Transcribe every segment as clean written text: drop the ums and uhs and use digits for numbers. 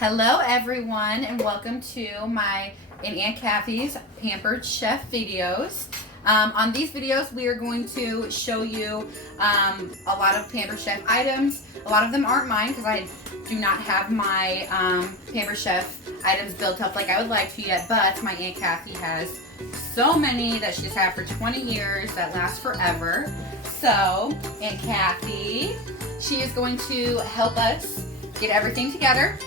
Hello everyone and welcome to my and Aunt Cathy's Pampered Chef videos. On these videos we are going to show you a lot of Pampered Chef items. A lot of them aren't mine because I do not have my Pampered Chef items built up like I would like to yet, but my Aunt Cathy has so many that she's had for 20 years that last forever. So Aunt Cathy, she is going to help us get everything together.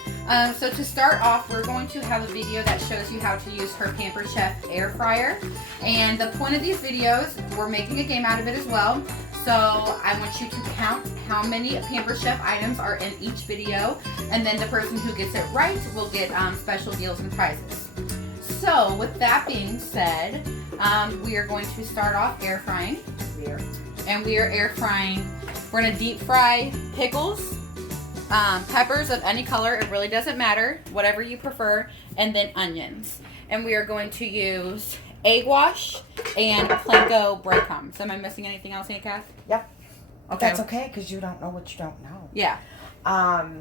So to start off, we're going to have a video that shows you how to use her Pampered Chef air fryer. And the point of these videos, we're making a game out of it as well. So I want you to count how many Pampered Chef items are in each video. And then the person who gets it right will get special deals and prizes. So with that being said, we are going to start off air frying. And we are air frying. We're going to deep fry pickles. Peppers of any color, it really doesn't matter, whatever you prefer, and then onions. And we are going to use egg wash and panko breadcrumbs. Am I missing anything else, Aunt Kath? Yep. Okay. That's okay, because you don't know what you don't know. Yeah.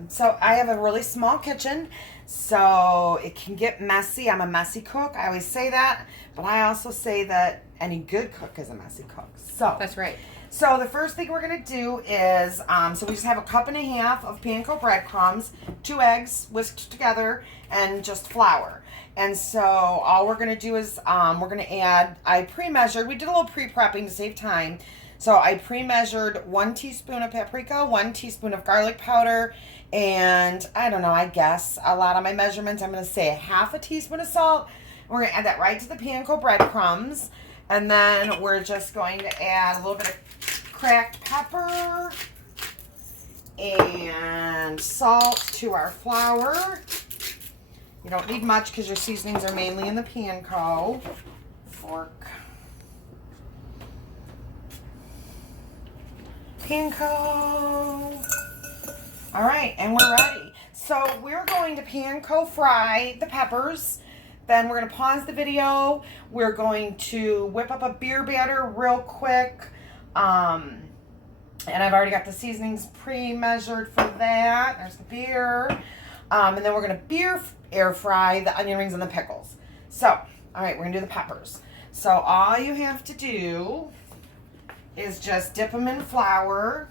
So I have a really small kitchen, so it can get messy. I'm a messy cook. I always say that, but I also say that any good cook is a messy cook. So That's right. So the first thing we're going to do is, so we just have a cup and a half of panko breadcrumbs, 2 eggs whisked together, and just flour. And so all we're going to do is we're going to add, I pre-measured, we did a little pre-prepping to save time. So I pre-measured 1 teaspoon of paprika, 1 teaspoon of garlic powder, and I don't know, I guess a lot of my measurements, I'm going to say a half a teaspoon of salt. We're going to add that right to the panko breadcrumbs. And then we're just going to add a little bit of cracked pepper and salt to our flour. You don't need much because your seasonings are mainly in the panko. Fork. Panko. All right, and we're ready. So we're going to panko fry the peppers. Then we're going to pause the video. We're going to whip up a beer batter real quick. And I've already got the seasonings pre-measured for that. There's the beer. And then we're going to air fry the onion rings and the pickles. So, all right, we're going to do the peppers. So all you have to do is just dip them in flour.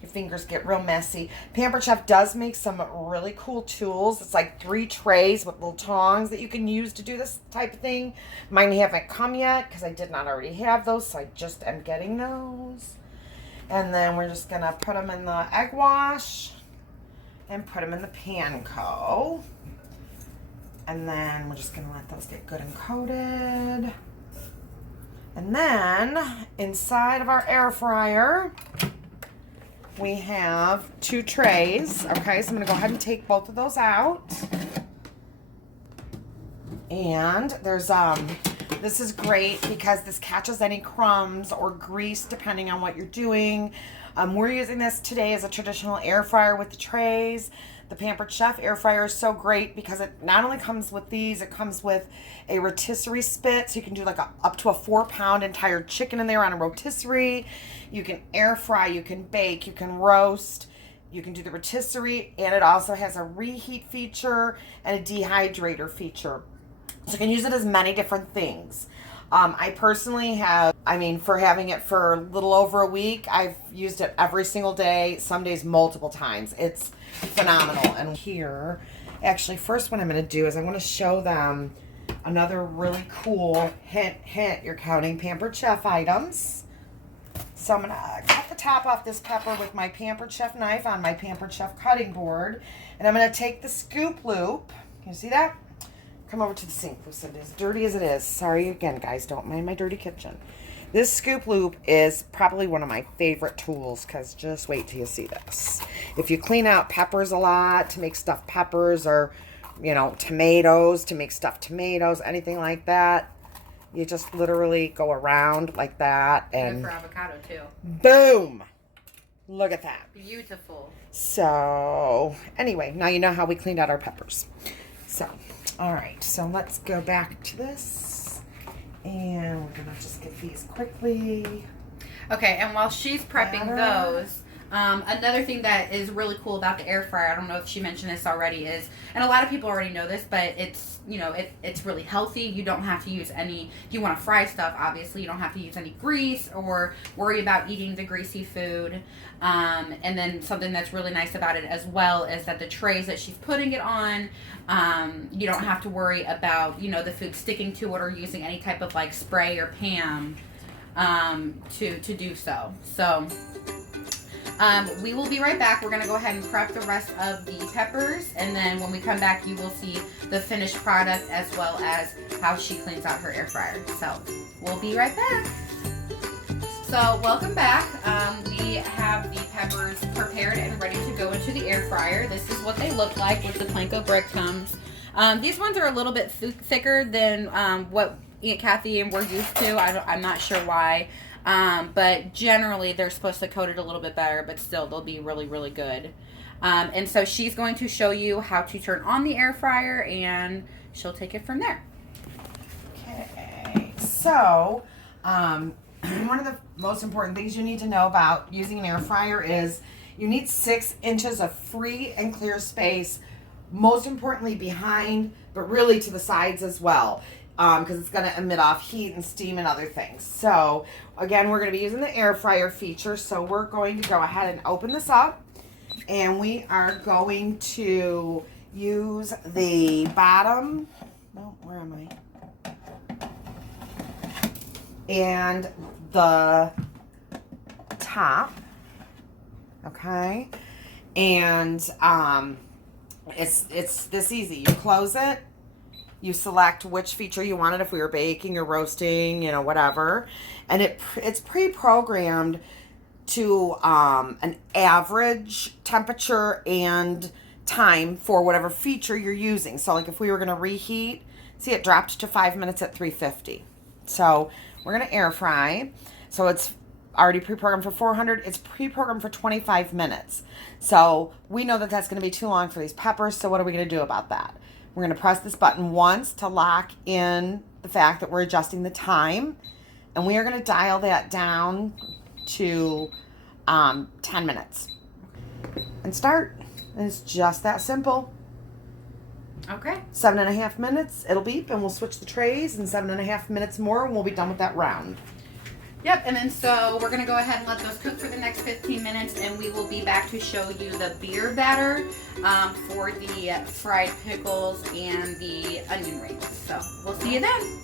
Your fingers get real messy. Pampered Chef does make some really cool tools. It's like 3 trays with little tongs that you can use to do this type of thing. Mine haven't come yet because I did not already have those, so I just am getting those. And then we're just going to put them in the egg wash and put them in the panko. And then we're just going to let those get good and coated. And then inside of our air fryer, we have 2 trays. Okay, so I'm going to go ahead and take both of those out. And there's, this is great because this catches any crumbs or grease depending on what you're doing. We're using this today as a traditional air fryer with the trays. The Pampered Chef air fryer is so great because it not only comes with these, it comes with a rotisserie spit. So you can do like up to a 4-pound entire chicken in there on a rotisserie. You can air fry, you can bake, you can roast, you can do the rotisserie, and it also has a reheat feature and a dehydrator feature. So you can use it as many different things. I personally have, for having it for a little over a week, I've used it every single day, some days multiple times. It's phenomenal. And here, actually, first what I'm going to do is I want to show them another really cool, hint, you're counting Pampered Chef items. So I'm going to cut the top off this pepper with my Pampered Chef knife on my Pampered Chef cutting board. And I'm going to take the scoop loop. Can you see that? Come over to the sink, Lucinda. As dirty as it is. Sorry again, guys. Don't mind my dirty kitchen. This scoop loop is probably one of my favorite tools because just wait till you see this. If you clean out peppers a lot to make stuffed peppers or, tomatoes to make stuffed tomatoes, anything like that, you just literally go around like that. And good for avocado, too. Boom! Look at that. Beautiful. So, anyway, now you know how we cleaned out our peppers. So, all right, so let's go back to this. And we're going to just get these quickly. Okay, and while she's prepping those, Another thing that is really cool about the air fryer, I don't know if she mentioned this already, is, and a lot of people already know this, but it's, you know, it's really healthy. You don't have to use any, if you want to fry stuff, obviously, you don't have to use any grease or worry about eating the greasy food. And then something that's really nice about it as well is that the trays that she's putting it on, you don't have to worry about, you know, the food sticking to it or using any type of like spray or Pam to do so. So we will be right back. We're going to go ahead and prep the rest of the peppers, and then when we come back, you will see the finished product as well as how she cleans out her air fryer. So we'll be right back. So welcome back. We have the peppers prepared and ready to go into the air fryer. This is what they look like with the Planko breadcrumbs. These ones are a little bit thicker than what Aunt Cathy and we're used to. I'm not sure why. But generally they're supposed to coat it a little bit better, but still they'll be really, really good. And so she's going to show you how to turn on the air fryer, and she'll take it from there. Okay, so one of the most important things you need to know about using an air fryer is you need 6 inches of free and clear space, most importantly behind, but really to the sides as well. Because it's going to emit off heat and steam and other things. So again, we're going to be using the air fryer feature. So we're going to go ahead and open this up, and we are going to use the bottom. No, where am I? And the top. Okay, and it's this easy. You close it. You select which feature you wanted, if we were baking or roasting, you know, whatever. And it's pre-programmed to an average temperature and time for whatever feature you're using. So like if we were going to reheat, see, it dropped to 5 minutes at 350. So we're going to air fry. So it's already pre-programmed for 400. It's pre-programmed for 25 minutes. So we know that that's going to be too long for these peppers. So what are we going to do about that? We're going to press this button once to lock in the fact that we're adjusting the time. And we are going to dial that down to 10 minutes. And start. And it's just that simple. Okay. 7.5 minutes, it'll beep, and we'll switch the trays, and 7.5 minutes more, and we'll be done with that round. Yep, and then so we're going to go ahead and let those cook for the next 15 minutes, and we will be back to show you the beer batter for the fried pickles and the onion rings. So we'll see you then.